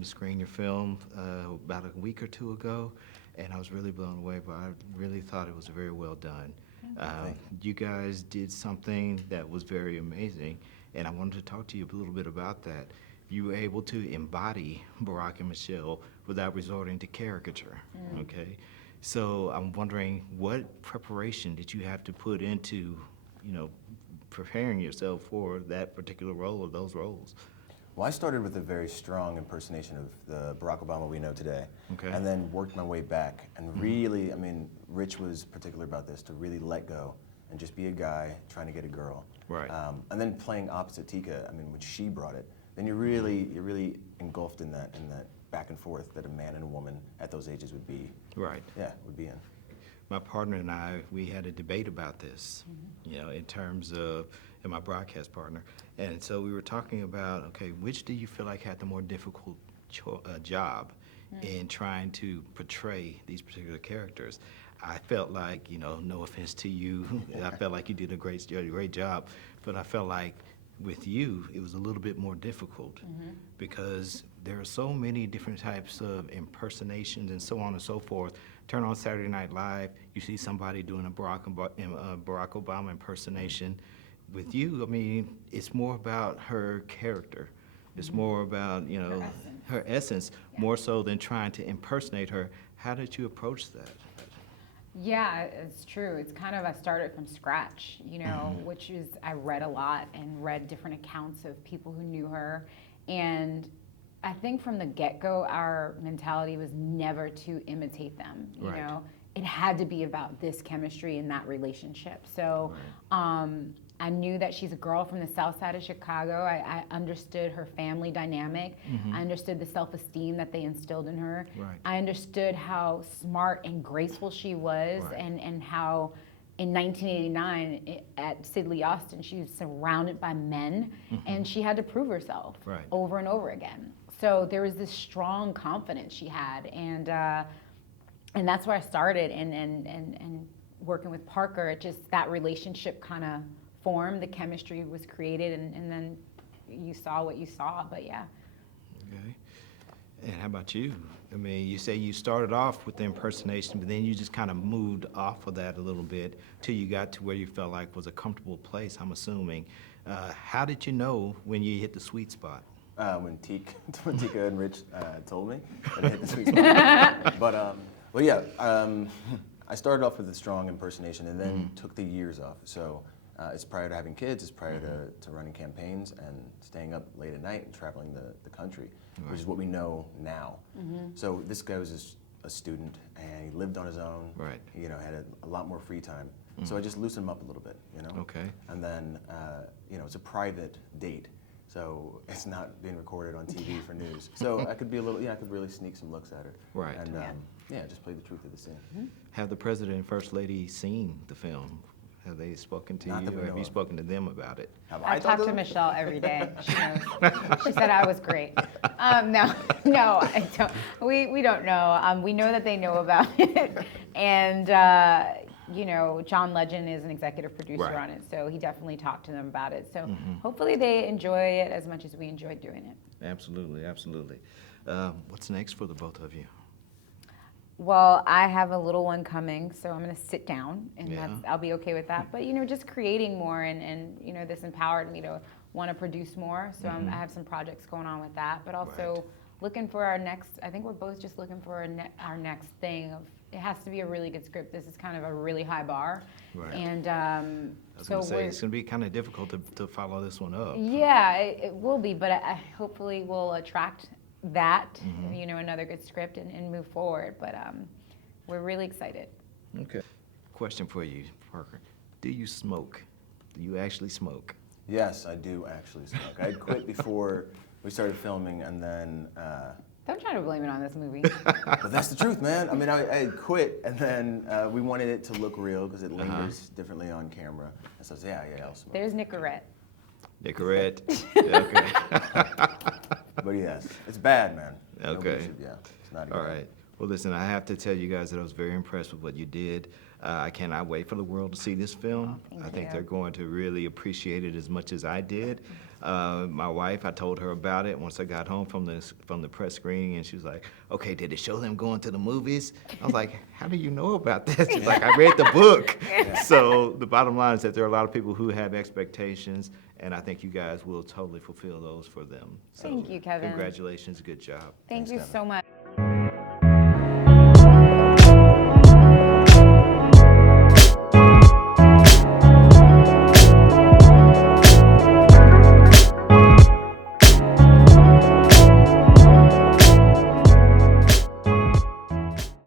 able to screen your film about a week or two ago, and I was really blown away. But I really thought it was very well done. You guys did something that was very amazing, and I wanted to talk to you a little bit about that. You were able to embody Barack and Michelle without resorting to caricature. Okay, so I'm wondering, what preparation did you have to put into, preparing yourself for that particular role or those roles? Well, I started with a very strong impersonation of the Barack Obama we know today, and then worked my way back. And really, Rich was particular about this, to really let go and just be a guy trying to get a girl. Right. And then playing opposite Tika, when she brought it, then you're really engulfed in that back and forth that a man and a woman at those ages would be. Right. Yeah, would be in. My partner and I, we had a debate about this, in terms of, and my broadcast partner. And so we were talking about, okay, which do you feel like had the more difficult job in trying to portray these particular characters? I felt like, no offense to you, I felt like you did a great job, but I felt like with you, it was a little bit more difficult because there are so many different types of impersonations and so on and so forth. Turn on Saturday Night Live, you see somebody doing a Barack Obama impersonation. With you, it's more about her character. It's more about, her essence, more so than trying to impersonate her. How did you approach that? Yeah, it's true. It's kind of, I started from scratch, which is, I read a lot and read different accounts of people who knew her. And I think from the get-go, our mentality was never to imitate them, you know? It had to be about this chemistry and that relationship. So I knew that she's a girl from the south side of Chicago. I understood her family dynamic. I understood the self-esteem that they instilled in her. I understood how smart and graceful she was, and how in 1989 at Sidley Austin, she was surrounded by men, and she had to prove herself over and over again. So there was this strong confidence she had, and that's where I started. And working with Parker, it just, that relationship kind of formed, the chemistry was created, and then you saw what you saw, but yeah. Okay. And how about you? You say you started off with the impersonation, but then you just kind of moved off of that a little bit till you got to where you felt like was a comfortable place, I'm assuming. How did you know when you hit the sweet spot? When Tika and Rich told me that I hit the sweet spot. But I started off with a strong impersonation and then took the years off. So it's prior to having kids, it's prior to running campaigns and staying up late at night and traveling the country, which is what we know now. So this guy was a student and he lived on his own. Had a lot more free time. So I just loosened him up a little bit, Okay. And then, it's a private date. So it's not being recorded on TV for news. So I could be I could really sneak some looks at her. And just play the truth of the scene. Have the President and First Lady seen the film? Have they spoken to you, or have you spoken to them about it? I talk to Michelle every day. She knows. She said I was great. No, I don't. We don't know. We know that they know about it, and John Legend is an executive producer on it, so he definitely talked to them about it. So hopefully they enjoy it as much as we enjoyed doing it. Absolutely, absolutely. What's next for the both of you? Well, I have a little one coming, so I'm going to sit down, and I'll be okay with that. But, just creating more, and this empowered me to want to produce more. So I have some projects going on with that, but also looking for our next, I think we're both just looking for our next thing. It has to be a really good script. This is kind of a really high bar. And I was going to say, it's going to be kind of difficult to follow this one up. Yeah, it will be, but I hopefully will attract that, another good script and move forward. But we're really excited. Okay. Question for you, Parker. Do you smoke? Do you actually smoke? Yes, I do actually smoke. I had quit before we started filming, and then... Don't try to blame it on this movie. But that's the truth, man. I had quit, and then we wanted it to look real because it lingers differently on camera. And so I said, yeah, I'll smoke. There's Nicorette. Nicorette. Okay. But yes, it's bad, man. Okay. It's not All right. Well, listen, I have to tell you guys that I was very impressed with what you did. I cannot wait for the world to see this film. Oh, thank I think you. they're going to really appreciate it as much as I did. My wife, I told her about it once I got home from the press screening, and she was like, "Okay, did it show them going to the movies?" I was like, "How do you know about this?" She's like, "I read the book." So the bottom line is that there are a lot of people who have expectations, and I think you guys will totally fulfill those for them. So Thank you, Kevin. Congratulations, good job. Thank Thanks, you Kevin. so much.